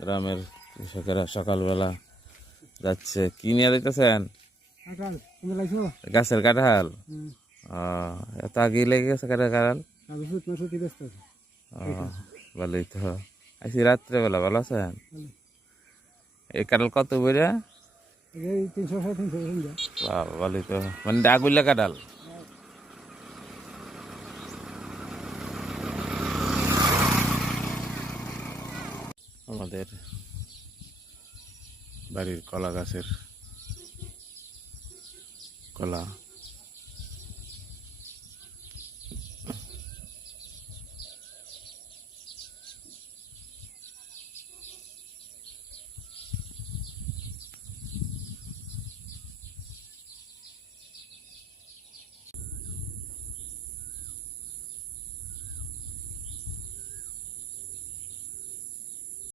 গ্রামের কৃষকেরা সকালবেলা যাচ্ছে। কি নিয়ে যাইতেছেন? গাছের কাঁঠাল। এত আগে লেগে গেছে কাঁঠাল। ভালোই তো। আজকে রাত্রেবেলা ভালো আছেন? এই কাঁঠাল কত বইরা? ভালোই তো, মানে আগুল্লা কাঁঠাল। আমাদের বাড়ির কলা গাছের কলা